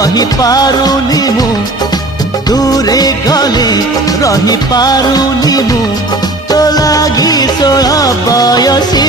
रही पारुनी मु दूरे गले रही पारुनी मु तो लागी 16 बयसी